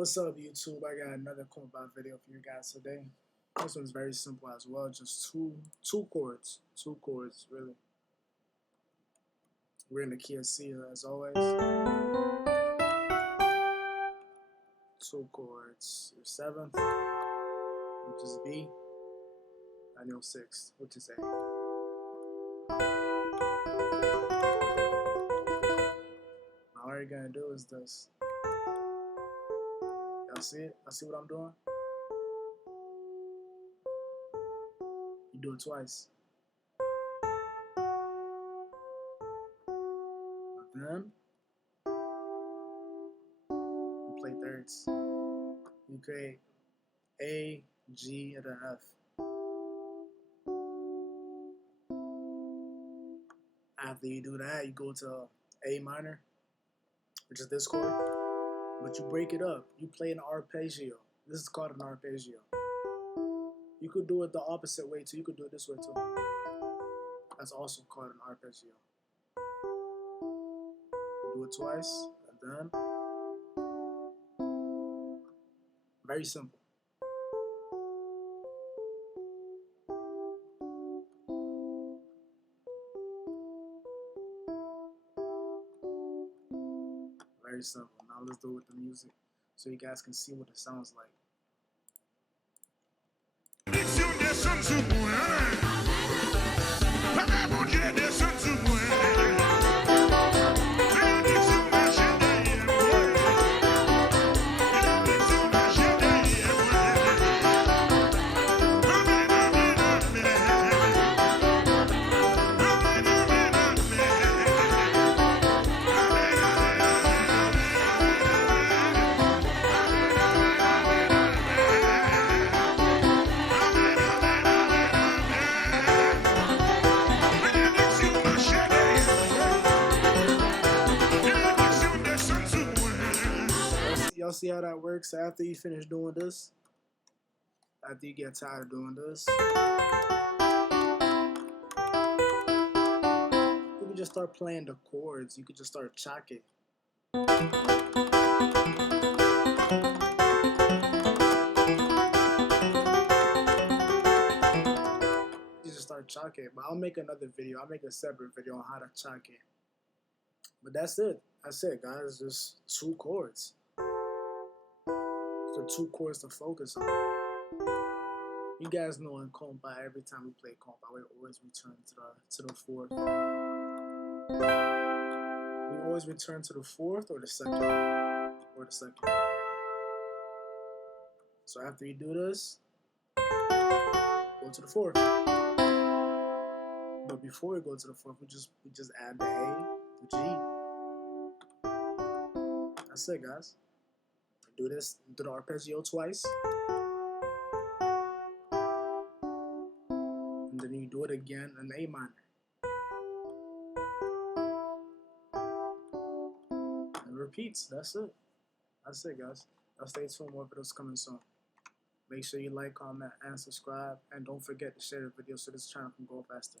What's up, YouTube? I got another Kompa video for you guys today. This one's very simple as well, just two chords, really. We're in the key of C as always. Two chords, your seventh, which is B, and your sixth, which is A. Now all you're gonna do is this. Y'all see it? Y'all see what I'm doing? You do it twice. And then you play thirds. You create A, G, and then F. After you do that, you go to A minor, which is this chord, but you break it up. You play an arpeggio. This is called an arpeggio. You could do it the opposite way too. You could do it this way too. That's also called an arpeggio. You do it twice, and then very simple. Very simple. Now let's do it with the music so you guys can see what it sounds like. Y'all see how that works? After you finish doing this, after you get tired of doing this, you can just start playing the chords. You can just start chalking. You just start chalking. But I'll make another video. I'll make a separate video on how to chalk it. But that's it. That's it, guys. Just two chords. So two chords to focus on. You guys know in Kompa, every time we play Kompa, we always return to the fourth. We always return to the fourth or the second. So after you do this, go to the fourth. But before we go to the fourth, we just add the A, the G. That's it, guys. Do this, do the arpeggio twice, and then you do it again in A minor. And it repeats. That's it. That's it, guys. I'll stay tuned. More videos coming soon. Make sure you like, comment, and subscribe, and don't forget to share the video so this channel can go faster.